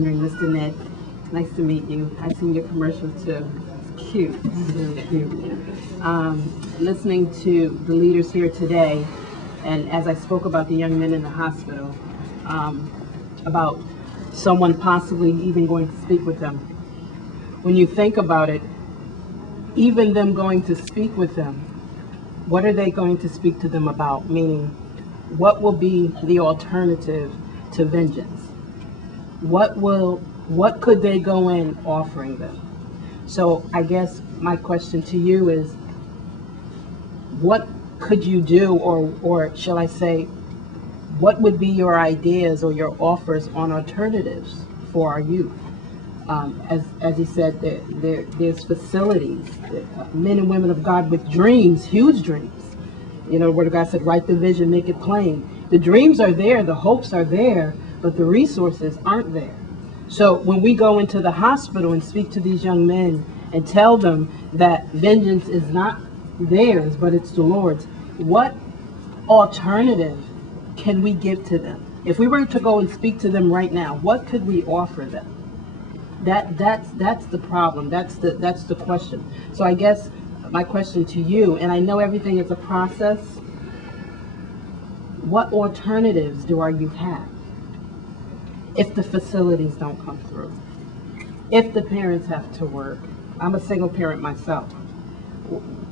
Mr. Ned, nice to meet you. I've seen your commercials too. It's cute, it's really cute. Listening to the leaders here today, and as I spoke about the young men in the hospital, about someone possibly even going to speak with them. When you think about it, even them going to speak with them, what are they going to speak to them about? Meaning, what will be the alternative to vengeance? What could they go in offering them? So I guess my question to you is, what could you do, or shall I say, what would be your ideas or your offers on alternatives for our youth? As he said, there's facilities, men and women of God with dreams, huge dreams. You know, the Word of God said, write the vision, make it plain. The dreams are there, the hopes are there, but the resources aren't there. So when we go into the hospital and speak to these young men and tell them that vengeance is not theirs, but it's the Lord's, what alternative can we give to them? If we were to go and speak to them right now, what could we offer them? That's the problem. That's the question. So I guess my question to you, and I know everything is a process, what alternatives do our youth have if the facilities don't come through? If the parents have to work? I'm a single parent myself.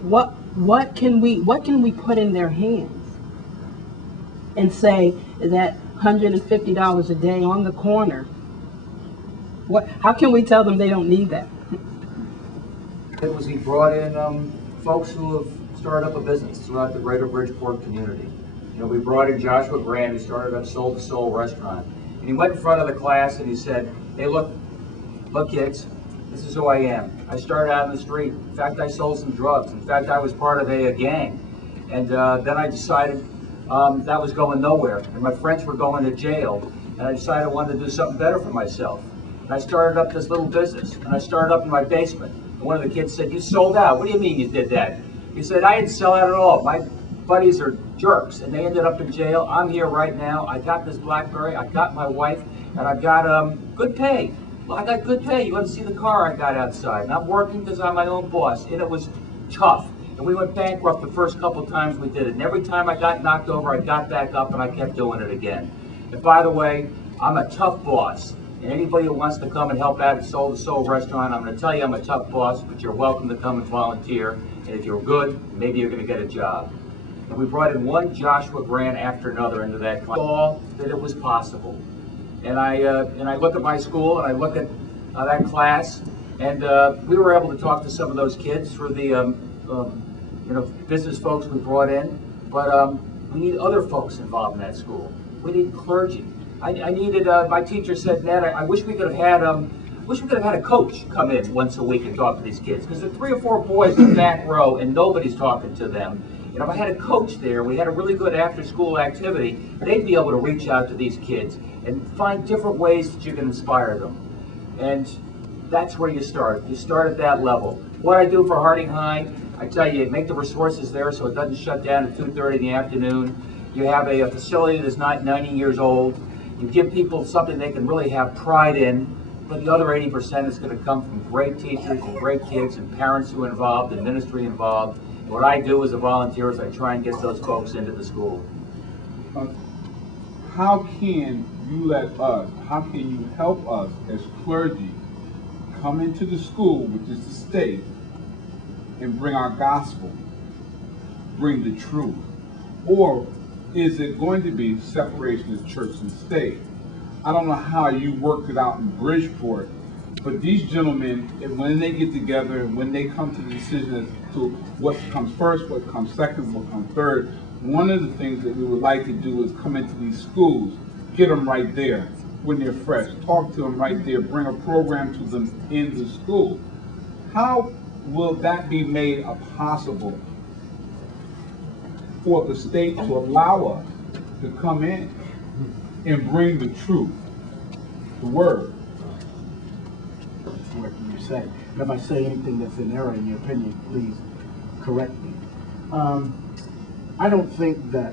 What can we put in their hands and say that $150 a day on the corner? How can we tell them they don't need that? It was he brought in folks who have started up a business throughout the greater Bridgeport community. You know, we brought in Joshua Grant, who started up Soul to Soul restaurant. And he went in front of the class and he said, hey, look kids, this is who I am. I started out in the street. In fact, I sold some drugs. In fact, I was part of a gang. And then I decided that was going nowhere. And my friends were going to jail. And I decided I wanted to do something better for myself. And I started up this little business. And I started up in my basement. And one of the kids said, you sold out. What do you mean you did that? He said, I didn't sell out at all. My buddies are jerks. And they ended up in jail. I'm here right now. I got this BlackBerry. I got my wife. And I've got good pay. Well, I got good pay. You want to see the car I got outside. And I'm working because I'm my own boss. And it was tough. And we went bankrupt the first couple times we did it. And every time I got knocked over, I got back up and I kept doing it again. And by the way, I'm a tough boss. And anybody who wants to come and help out at Soul to Soul restaurant, I'm going to tell you I'm a tough boss, but you're welcome to come and volunteer. And if you're good, maybe you're going to get a job. And we brought in one Joshua Grant after another into that class. All that it was possible. And I look at my school and I look at that class, and we were able to talk to some of those kids through the business folks we brought in. But we need other folks involved in that school. We need clergy. I needed. My teacher said, Ned, I wish we could have had a coach come in once a week and talk to these kids, because there are 3 or 4 boys in the back row and nobody's talking to them. And if I had a coach there, we had a really good after-school activity, they'd be able to reach out to these kids and find different ways that you can inspire them. And that's where you start. You start at that level. What I do for Harding High, I tell you, make the resources there so it doesn't shut down at 2:30 in the afternoon. You have a facility that's not 90 years old. You give people something they can really have pride in, but the other 80% is going to come from great teachers and great kids and parents who are involved and ministry involved. And what I do as a volunteer is I try and get those folks into the school. How can you help us as clergy come into the school, which is the state, and bring our gospel, bring the truth? Or is it going to be separation of church and state? I don't know how you worked it out in Bridgeport, but these gentlemen, when they get together and when they come to the decision as to what comes first, what comes second, what comes third, one of the things that we would like to do is come into these schools, get them right there when they're fresh, talk to them right there, bring a program to them in the school. How will that be made possible for the state to allow us to come in and bring the truth, the word? What you say. And if I say anything that's in error in your opinion, please correct me. I don't think that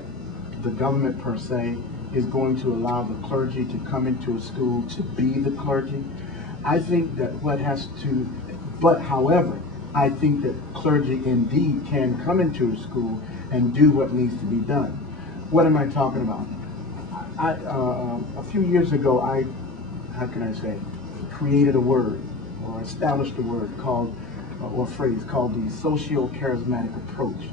the government per se is going to allow the clergy to come into a school to be the clergy. I think that however, I think that clergy indeed can come into a school and do what needs to be done. What am I talking about? A few years ago, how can I say, created a word or established a word called, or phrase called the socio-charismatic approach.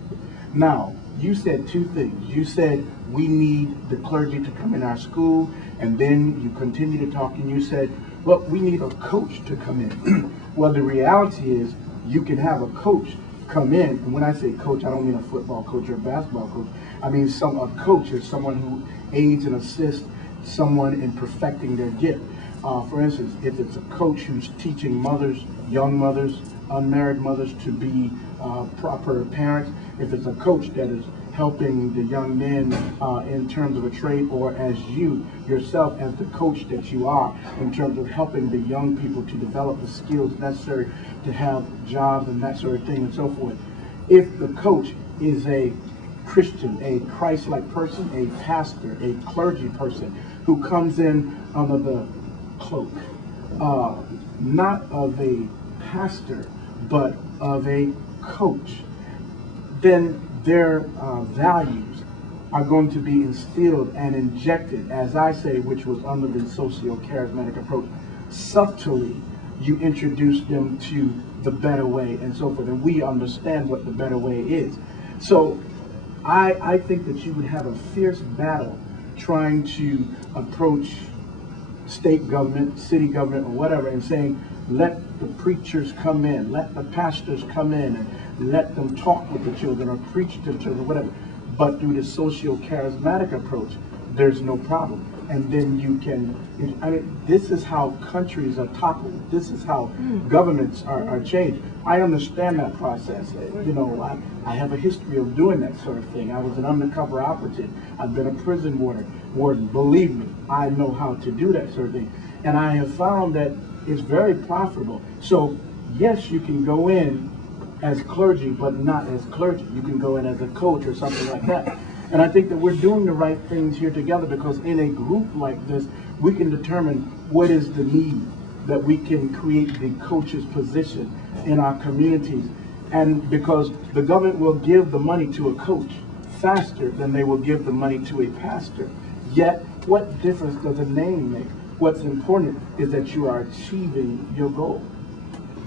Now, you said two things. You said we need the clergy to come in our school, and then you continue to talk and you said, well, we need a coach to come in. Well, the reality is you can have a coach come in, and when I say coach, I don't mean a football coach or a basketball coach. I mean a coach is someone who aids and assists someone in perfecting their gift. For instance, if it's a coach who's teaching mothers, young mothers, unmarried mothers to be proper parents, if it's a coach that is helping the young men in terms of a trade, or as you yourself as the coach that you are in terms of helping the young people to develop the skills necessary to have jobs and that sort of thing and so forth. If the coach is a Christian, a Christ-like person, a pastor, a clergy person who comes in under the cloak, not of a pastor, but of a coach, then their values are going to be instilled and injected, as I say, which was under the socio-charismatic approach. Subtly, you introduce them to the better way and so forth, and we understand what the better way is. So I think that you would have a fierce battle trying to approach state government, city government, or whatever, and saying, let the preachers come in, let the pastors come in, and let them talk with the children or preach to the children, whatever. But through the socio-charismatic approach, there's no problem. And then you can, I mean, this is how countries are toppled. This is how governments are changed. I understand that process. You know, I have a history of doing that sort of thing. I was an undercover operative. I've been a prison warden. Believe me, I know how to do that sort of thing. And I have found that it's very profitable. So yes, you can go in as clergy, but not as clergy. You can go in as a coach or something like that. And I think that we're doing the right things here together, because in a group like this, we can determine what is the need, that we can create the coach's position in our communities. And because the government will give the money to a coach faster than they will give the money to a pastor. Yet, what difference does a name make? What's important is that you are achieving your goal.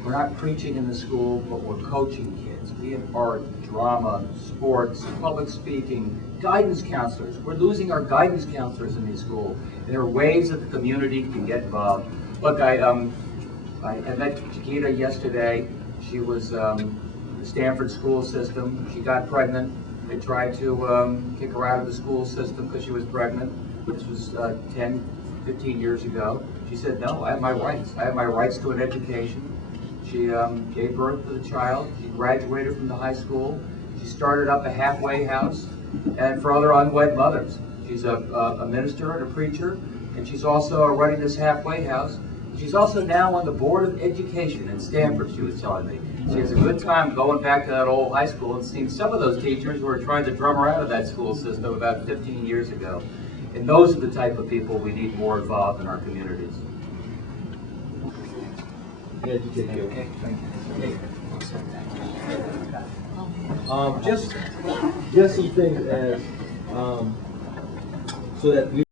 We're not preaching in the school, but we're coaching kids. We have art, drama, sports, public speaking, guidance counselors. We're losing our guidance counselors in these schools. And there are ways that the community can get involved. Look, I met Chiquita yesterday. She was in the Stanford school system. She got pregnant. They tried to kick her out of the school system because she was pregnant. This was 10, 15 years ago. She said, no, I have my rights. I have my rights to an education. She gave birth to the child. She graduated from the high school. She started up a halfway house and for other unwed mothers. She's a minister and a preacher, and she's also running this halfway house. She's also now on the Board of Education in Stanford, she was telling me. She has a good time going back to that old high school and seeing some of those teachers who were trying to drum her out of that school system about 15 years ago. And those are the type of people we need more involved in our communities. Okay, thank you. Just some things as so that we